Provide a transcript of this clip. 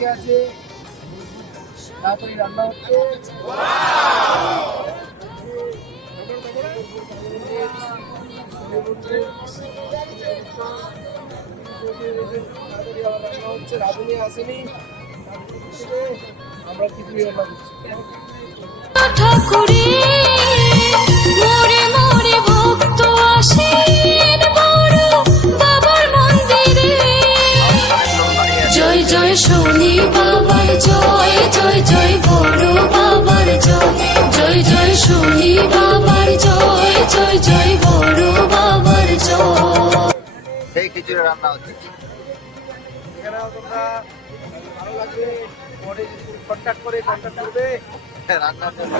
Ready আছে, তাড়াতাড়ি রান্না হচ্ছে। রাধুনি আসেনি, আমরা খিচুড়ি রান্না করছি। ঠাকুরে মোরে মোরে ভক্ত আসেন বড় বাবার মন্দিরে। জয় জয় শনি বাবার জয়, জয় জয় বড় বাবার জয়, জয় জয় শনি বাবার জয়, জয় জয় বড় বাবার জয়। সেই খিচুড়ি রান্না হচ্ছে। এখানেও তোমরা ভালো লাগবে, পরে কন্ট্যাক্ট করবে রান্নার জন্য।